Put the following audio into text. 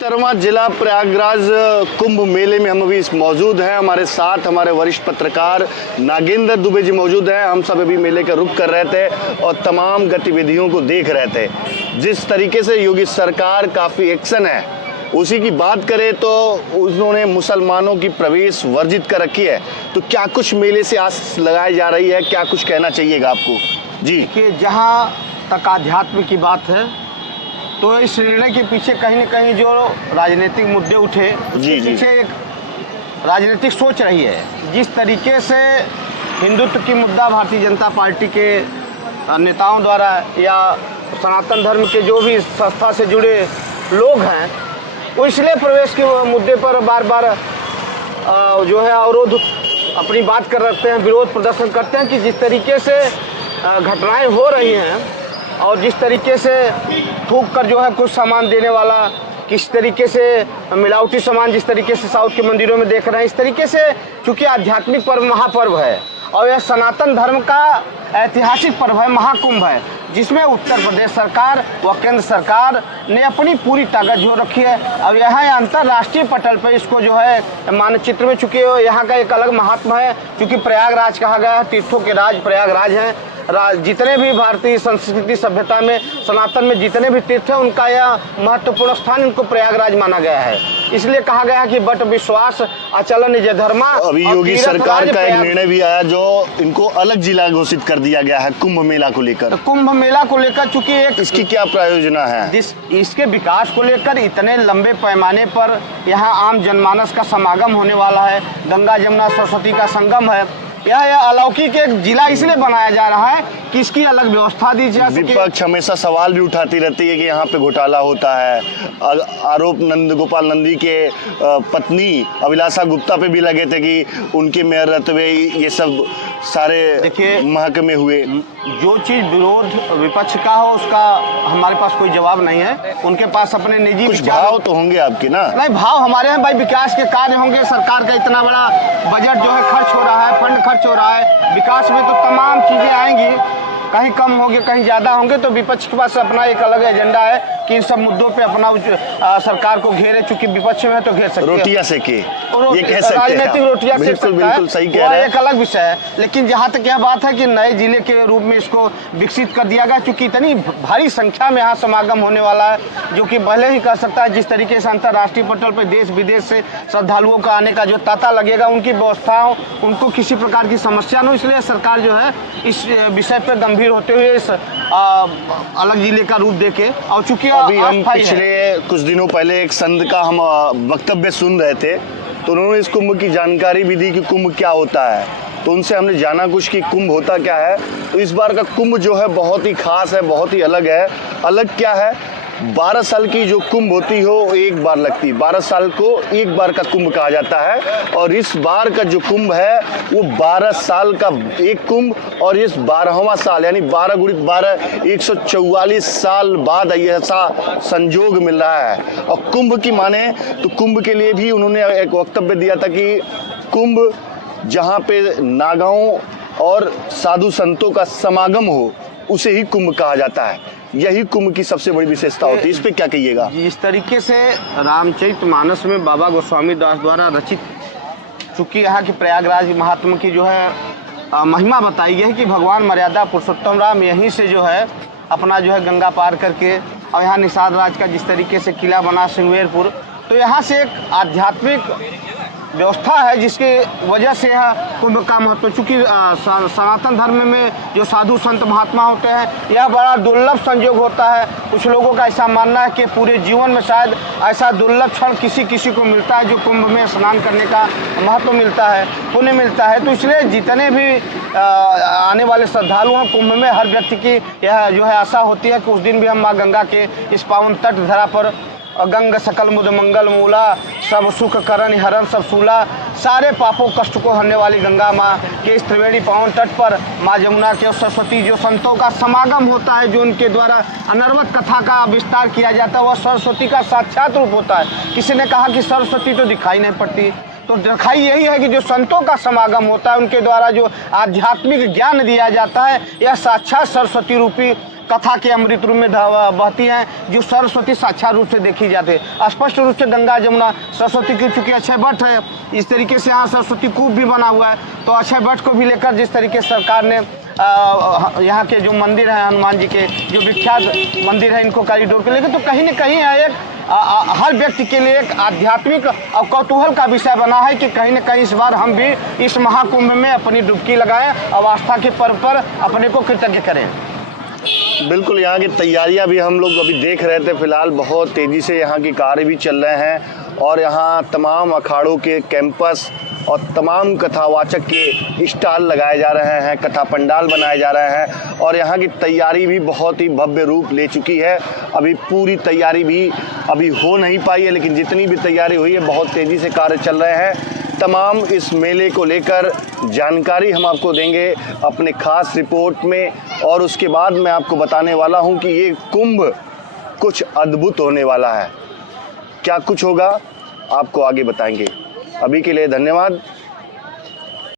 71वां जिला प्रयागराज कुंभ मेले में हम अभी मौजूद हैं। हमारे साथ हमारे वरिष्ठ पत्रकार नागेंद्र दुबे जी मौजूद हैं। हम सब अभी मेले का रुख कर रहे थे और तमाम गतिविधियों को देख रहे थे। जिस तरीके से योगी सरकार काफ़ी एक्शन है, उसी की बात करें तो उन्होंने मुसलमानों की प्रवेश वर्जित कर रखी है। तो क्या कुछ मेले से आस लगाई जा रही है, क्या कुछ कहना चाहिएगा आपको? जी, कि जहाँ तक आध्यात्म की बात है तो इस निर्णय के पीछे कहीं न कहीं जो राजनीतिक मुद्दे उठे उसके पीछे एक राजनीतिक सोच रही है। जिस तरीके से हिंदुत्व की मुद्दा भारतीय जनता पार्टी के नेताओं द्वारा या सनातन धर्म के जो भी संस्था से जुड़े लोग हैं वो इसलिए प्रवेश के मुद्दे पर बार बार जो है अवरोध अपनी बात कर रखते हैं, विरोध प्रदर्शन करते हैं कि जिस तरीके से घटनाएं हो रही हैं और जिस तरीके से थूक कर जो है कुछ सामान देने वाला, किस तरीके से मिलावटी सामान जिस तरीके से साउथ के मंदिरों में देख रहे हैं, इस तरीके से चूँकि आध्यात्मिक पर्व महापर्व है और यह सनातन धर्म का ऐतिहासिक पर्व है, महाकुंभ है, जिसमें उत्तर प्रदेश सरकार व केंद्र सरकार ने अपनी पूरी ताकत जो रखी है। अब यहाँ अंतर्राष्ट्रीय पटल पर इसको जो है मानचित्र में, चूँकि यहाँ का एक अलग महात्मा है, क्योंकि प्रयागराज कहा गया है, तीर्थों के राज प्रयागराज हैं। जितने भी भारतीय संस्कृति सभ्यता में सनातन में जितने भी तीर्थ हैं उनका यह महत्वपूर्ण स्थान इनको प्रयागराज माना गया है। इसलिए कहा गया कि बट विश्वास अचल निज धर्मा। अभी योगी सरकार का एक निर्णय भी आया जो इनको अलग जिला घोषित कर दिया गया है कुंभ मेला को लेकर। कुंभ मेला को लेकर चूंकि एक इसकी क्या प्रायोजना है? इसके विकास को लेकर इतने लंबे पैमाने पर यहाँ आम जनमानस का समागम होने वाला है, गंगा जमुना सरस्वती का संगम है। यह अलौकिक एक जिला इसलिए बनाया जा रहा है कि इसकी अलग व्यवस्था दी जा सके। विपक्ष हमेशा सवाल भी उठाती रहती है कि यहाँ पे घोटाला होता है। आरोप नंद गोपाल नंदी के पत्नी अभिलाषा गुप्ता पे भी लगे थे कि उनके मेयर रहते हुए ये सब सारे महकमे हुए। जो चीज़ विरोध विपक्ष का हो उसका हमारे पास कोई जवाब नहीं है। उनके पास अपने निजी कुछ भाव तो होंगे आपके ना? नहीं, भाव हमारे यहाँ भाई विकास के कार्य होंगे। सरकार का इतना बड़ा बजट जो है खर्च हो रहा है, फंड खर्च हो रहा है, विकास में तो तमाम चीज़ें आएंगी, कहीं कम होंगे कहीं ज़्यादा होंगे। तो विपक्ष के पास अपना एक अलग एजेंडा है कि इन सब मुद्दों पे अपना सरकार को घेरे, चूंकि विपक्ष में है तो घेर सकते हैं। रोटियां सेके, ये कह सकते हैं, राजनीतिक रोटियां सेक सकता है, बिल्कुल सही कह रहे हैं। एक अलग विषय है। लेकिन जहाँ तक यह बात है कि नए जिले के रूप में इसको विकसित कर दिया गया, चूँकि इतनी भारी संख्या में यहाँ समागम होने वाला है, जो कि पहले ही कह सकता है जिस तरीके से अंतर्राष्ट्रीय पटल पर देश विदेश से श्रद्धालुओं का आने का जो तांता लगेगा, उनकी व्यवस्थाओं उनको किसी प्रकार की समस्या न हो, इसलिए सरकार जो है इस विषय पर गंभीर होते हुए इस अलग जिले का रूप देके। और चूंकि अभी हम पिछले कुछ दिनों पहले एक संत का हम वक्तव्य सुन रहे थे, तो उन्होंने इस कुंभ की जानकारी भी दी कि कुंभ क्या होता है। तो उनसे हमने जाना कुछ कि कुंभ होता क्या है। तो इस बार का कुंभ जो है बहुत ही खास है, बहुत ही अलग है। अलग क्या है? 12 साल की जो कुंभ होती हो एक बार लगती, 12 साल को एक बार का कुंभ कहा जाता है। और इस बार का जो कुंभ है वो 12 साल का एक कुंभ, और इस 12वां साल यानी 12 गुणित 12 144 साल बाद ऐसा संजोग मिल रहा है। और कुंभ की माने तो कुंभ के लिए भी उन्होंने एक वक्तव्य दिया था कि कुंभ जहाँ पे नागाओं और साधु संतों का समागम हो उसे ही कुंभ कहा जाता है। यही कुंभ की सबसे बड़ी विशेषता होती है। इस पे क्या कहिएगा? जिस तरीके से रामचरितमानस में बाबा गोस्वामी दास द्वारा रचित, चूँकि यहाँ की प्रयागराज महात्मा की जो है महिमा बताई गई है कि भगवान मर्यादा पुरुषोत्तम राम यहीं से जो है अपना जो है गंगा पार करके, और यहाँ निषाद राज का जिस तरीके से किला बना सिंगवेरपुर, तो यहाँ से एक आध्यात्मिक व्यवस्था है जिसकी वजह से यह कुंभ का महत्व। चूँकि सनातन धर्म में जो साधु संत महात्मा होते हैं यह बड़ा दुर्लभ संयोग होता है। कुछ लोगों का ऐसा मानना है कि पूरे जीवन में शायद ऐसा दुर्लभ क्षण किसी को मिलता है जो कुंभ में स्नान करने का महत्व मिलता है, पुण्य मिलता है। तो इसलिए जितने भी आने वाले श्रद्धालु हैं कुंभ में, हर व्यक्ति की यह जो है आशा होती है कि उस दिन भी हम माँ गंगा के इस पावन तट धरा पर गंग सकल मुद मंगल मूला, सब सुख करण हरण सब सूला, सारे पापों कष्ट को हरने वाली गंगा माँ के इस त्रिवेणी पावन तट पर माँ जमुना के सरस्वती जो संतों का समागम होता है, जो उनके द्वारा अनर्वत कथा का विस्तार किया जाता है, वह सरस्वती का साक्षात रूप होता है। किसी ने कहा कि सरस्वती तो दिखाई नहीं पड़ती, तो दिखाई यही है कि जो संतों का समागम होता है उनके द्वारा जो आध्यात्मिक ज्ञान दिया जाता है, यह साक्षात सरस्वती रूपी कथा के अमृत रूप में बहती हैं, जो सरस्वती साक्षात रूप से देखी जाती है। स्पष्ट रूप से गंगा जमुना सरस्वती की, चूँकि अक्षय वट है, इस तरीके से यहाँ सरस्वती कूप भी बना हुआ है। तो अक्षय वट को भी लेकर जिस तरीके से सरकार ने यहाँ के जो मंदिर हैं हनुमान जी के, जो विख्यात मंदिर है, इनको कॉरिडोर के लेकर, तो कहीं न कहीं एक हर व्यक्ति के लिए एक आध्यात्मिक और कौतूहल का विषय बना है कि कहीं न कहीं इस बार हम भी इस महाकुंभ में अपनी डुबकी लगाएं और आस्था के पर्व पर अपने को कृतज्ञ करें। बिल्कुल, यहाँ की तैयारियां भी हम लोग अभी देख रहे थे। फिलहाल बहुत तेज़ी से यहाँ की कार्य भी चल रहे हैं और यहाँ तमाम अखाड़ों के कैंपस और तमाम कथावाचक के स्टॉल लगाए जा रहे हैं, कथा पंडाल बनाए जा रहे हैं और यहाँ की तैयारी भी बहुत ही भव्य रूप ले चुकी है। अभी पूरी तैयारी भी अभी हो नहीं पाई है, लेकिन जितनी भी तैयारी हुई है बहुत तेज़ी से कार्य चल रहे हैं। तमाम इस मेले को लेकर जानकारी हम आपको देंगे अपने खास रिपोर्ट में, और उसके बाद मैं आपको बताने वाला हूं कि ये कुंभ कुछ अद्भुत होने वाला है। क्या कुछ होगा आपको आगे बताएंगे। अभी के लिए धन्यवाद।